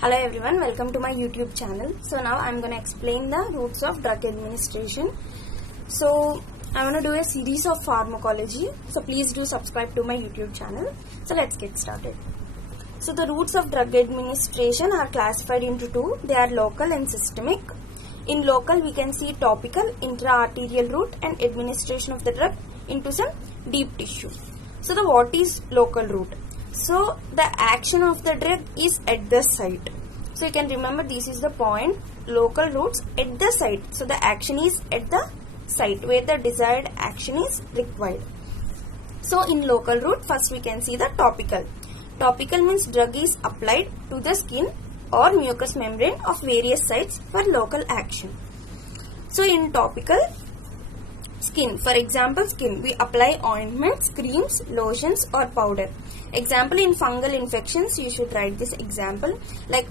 Hello everyone, welcome to my YouTube channel. So now I'm going to explain the routes of drug administration. So I'm going to do a series of pharmacology. So please do subscribe to my YouTube channel. So let's get started. So the routes of drug administration are classified into two. They are local and systemic. In local we can see topical, intra-arterial route and administration of the drug into some deep tissue. So what is local route? So the action of the drug is at the site. So you can remember this is the point, local routes at the site. So the action is at the site where the desired action is required. So in local route, first we can see the topical. Topical means drug is applied to the skin or mucous membrane of various sites for local action. So in topical, skin, for example skin, we apply ointments, creams, lotions or powder. Example, in fungal infections you should write this example like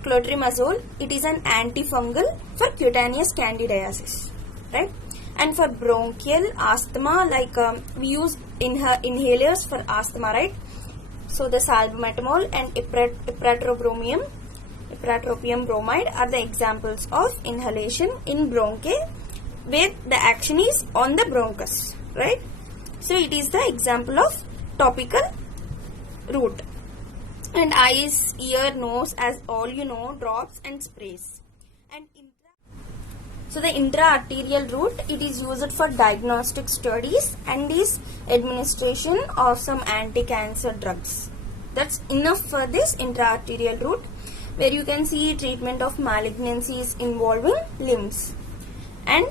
clotrimazole. It is an antifungal for cutaneous candidiasis, right? And for bronchial asthma, like we use inhalers for asthma, right? So the salbutamol and ipratropium bromide are the examples of inhalation in bronchi, where the action is on the bronchus, right? So it is the example of topical route. And eyes, ear, nose, as all you know, drops and sprays. And so the intra-arterial route, it is used for diagnostic studies and is administration of some anti-cancer drugs. That's enough for this intra-arterial route, where you can see treatment of malignancies involving limbs. And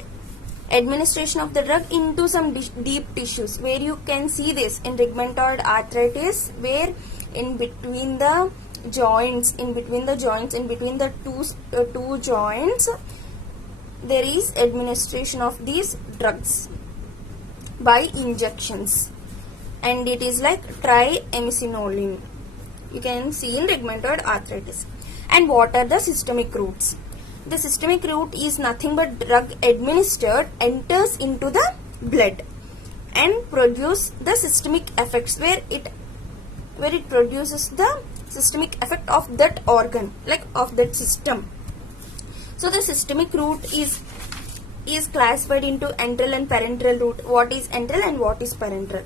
administration of the drug into some deep tissues, where you can see this in rheumatoid arthritis, where in between the joints, in between the two joints, there is administration of these drugs by injections, and it is like triamcinolone. You can see in rheumatoid arthritis. And what are the systemic routes? The systemic route is nothing but drug administered enters into the blood and produce the systemic effects, where it produces the systemic effect of that organ, like of that system. So the systemic route is classified into enteral and parenteral route. What is enteral and what is parenteral?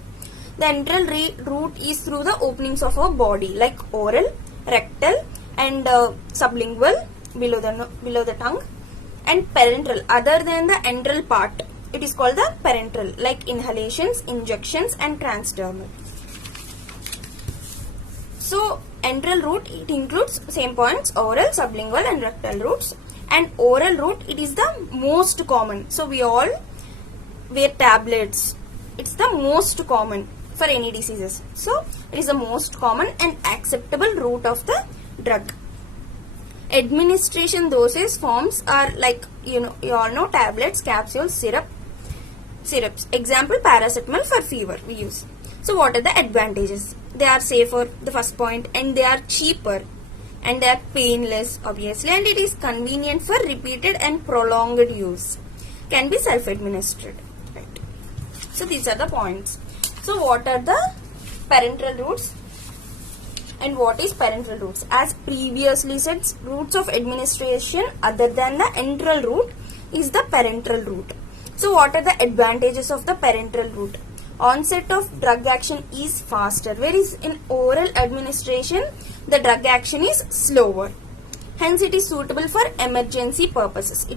The enteral route is through the openings of our body, like oral, rectal and sublingual, below the tongue, and parenteral, other than the enteral part, it is called the parenteral, like inhalations, injections and transdermal. So enteral route, it includes same points, oral, sublingual and rectal routes. And oral route, it is the most common. So we all wear tablets. It's the most common for any diseases. So it is the most common and acceptable route of the drug. Administration dosage forms are like, you all know, tablets, capsules, syrups. Example, paracetamol for fever we use. So what are the advantages? They are safer, the first point, and they are cheaper, and they are painless obviously, and it is convenient for repeated and prolonged use. Can be self-administered, right? So these are the points. So what are the parenteral routes? And what is parenteral routes? As previously said, routes of administration other than the enteral route is the parenteral route. So what are the advantages of the parenteral route? Onset of drug action is faster, whereas in oral administration the drug action is slower. Hence it is suitable for emergency purposes.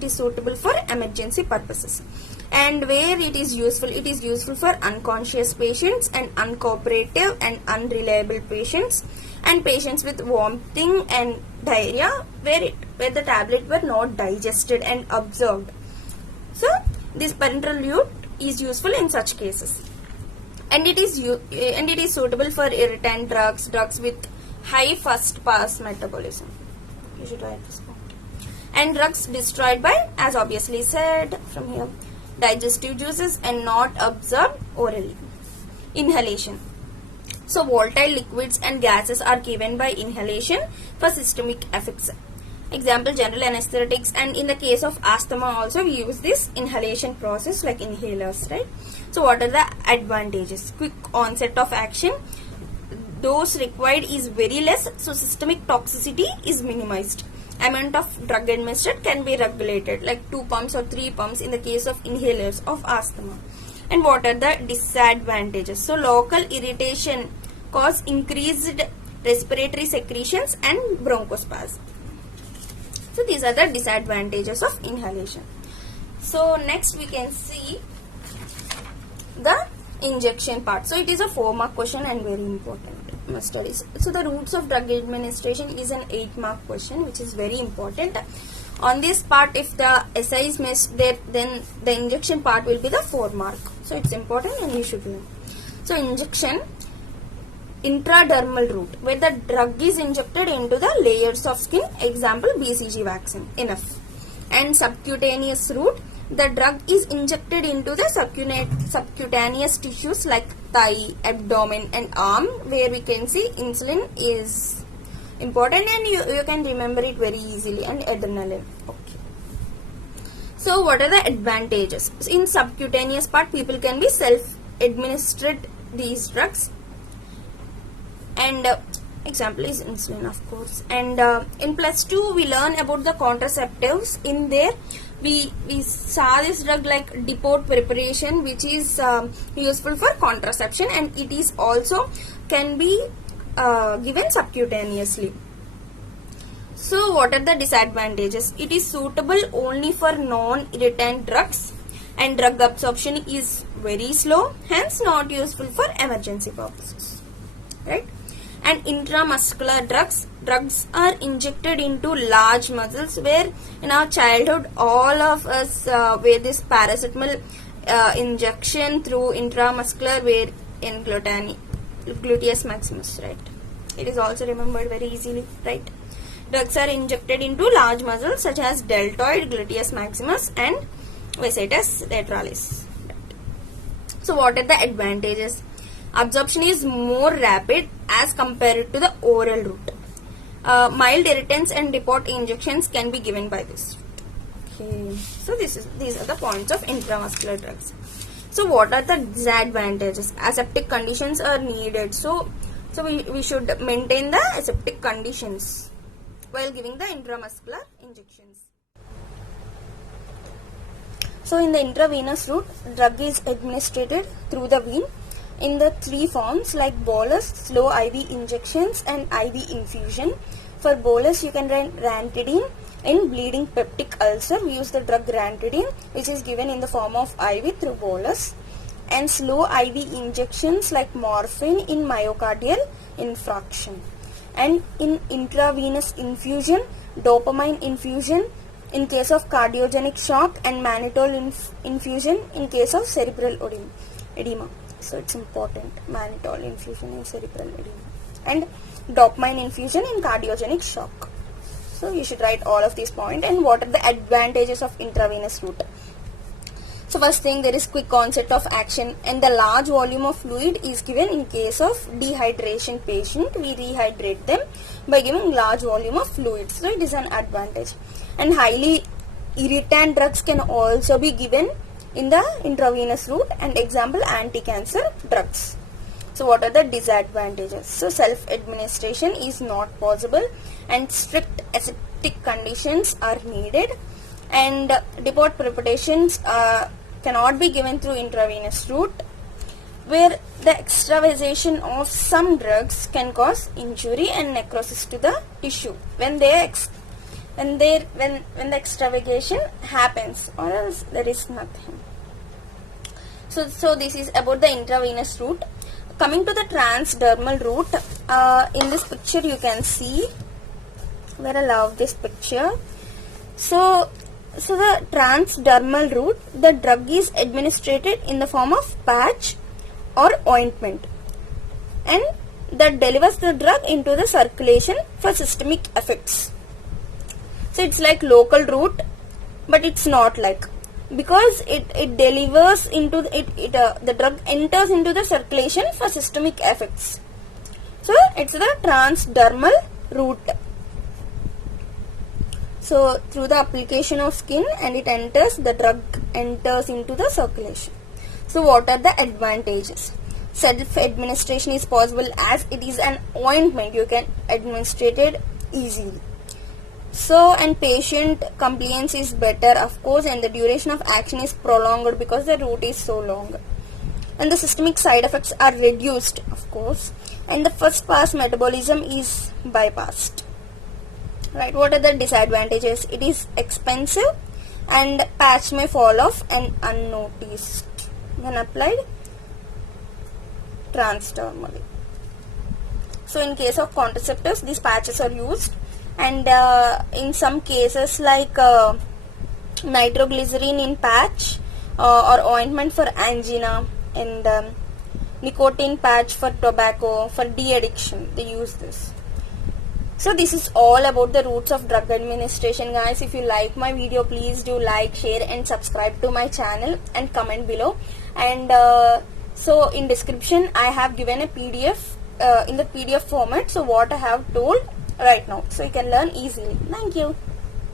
And where it is useful for unconscious patients and uncooperative and unreliable patients, and patients with vomiting and diarrhea, where the tablet were not digested and absorbed. So this parenteral route is useful in such cases. And it is suitable for irritant drugs with high first pass metabolism. You should write this point. And drugs destroyed by, as obviously said from here, digestive juices and not absorbed orally. Inhalation. So volatile liquids and gases are given by inhalation for systemic effects. Example, general anesthetics, and in the case of asthma also we use this inhalation process like inhalers, right? So what are the advantages? Quick onset of action. dose required is very less, so systemic toxicity is minimized. Amount of drug administered can be regulated, like 2 pumps or 3 pumps in the case of inhalers of asthma. And what are the disadvantages? So local irritation cause increased respiratory secretions and bronchospasm. So these are the disadvantages of inhalation. So next we can see the injection part. So it is a 4-mark question and very important studies. So the routes of drug administration is an 8-mark question, which is very important. On this part, if the SI is missed, then the injection part will be the 4-mark. So it's important and you should learn. So injection, intradermal route, where the drug is injected into the layers of skin, example BCG vaccine, enough. And subcutaneous route, the drug is injected into the subcutaneous tissues like thigh, abdomen and arm, where we can see insulin is important and you can remember it very easily, and adrenaline. Okay. So what are the advantages? In subcutaneous part, people can be self-administered these drugs, and example is insulin, of course. And in +2 we learn about the contraceptives. In there we saw this drug like depot preparation, which is useful for contraception, and it is also can be given subcutaneously. So what are the disadvantages? It is suitable only for non-irritant drugs, and drug absorption is very slow, hence not useful for emergency purposes, right? And intramuscular drugs are injected into large muscles, where in our childhood all of us wear this paracetamol injection through intramuscular, where in gluteus maximus, right? It is also remembered very easily, right? Drugs are injected into large muscles such as deltoid, gluteus maximus and vastus lateralis. Right. So what are the advantages? Absorption is more rapid as compared to the oral route. Mild irritants and depot injections can be given by this route. Okay. So these are the points of intramuscular drugs. So what are the disadvantages? Aseptic conditions are needed. So we should maintain the aseptic conditions while giving the intramuscular injections. So in the intravenous route, drug is administered through the vein in the 3 forms like bolus, slow IV injections and IV infusion. For bolus, you can write ranitidine. In bleeding peptic ulcer, we use the drug ranitidine, which is given in the form of IV through bolus. And slow IV injections like morphine in myocardial infarction. And in intravenous infusion, dopamine infusion in case of cardiogenic shock, and mannitol infusion in case of cerebral edema. So it's important, mannitol infusion in cerebral edema, and dopamine infusion in cardiogenic shock. So you should write all of these points. And what are the advantages of intravenous route? So first thing, there is quick onset of action, and the large volume of fluid is given in case of dehydration patient. We rehydrate them by giving large volume of fluid. So it is an advantage. And highly irritant drugs can also be given in the intravenous route, and example anti-cancer drugs. So what are the disadvantages? So self-administration is not possible, and strict aseptic conditions are needed, and depot preparations cannot be given through intravenous route, where the extravasation of some drugs can cause injury and necrosis to the tissue when the extravasation happens, or else there is nothing. So this is about the intravenous route. Coming to the transdermal route, in this picture you can see, where I love this picture. So the transdermal route, the drug is administered in the form of patch or ointment, and that delivers the drug into the circulation for systemic effects. So it's like local route, but it's not like, because it delivers into the drug enters into the circulation for systemic effects. So it's the transdermal route. So through the application of skin, and the drug enters into the circulation. So what are the advantages? self-administration is possible as it is an ointment. You can administrate it easily. So, and patient compliance is better, of course, and the duration of action is prolonged because the route is so long. And the systemic side effects are reduced, of course, and the first pass metabolism is bypassed. Right, what are the disadvantages? It is expensive and patch may fall off and unnoticed when applied transdermally. So in case of contraceptives, these patches are used, and in some cases like nitroglycerin in patch or ointment for angina, and nicotine patch for tobacco, for de-addiction, they use this. So this is all about the routes of drug administration, guys. If you like my video, please do like, share and subscribe to my channel and comment below. And so in description I have given a PDF in the PDF format, so what I have told right now, so you can learn easily. Thank you.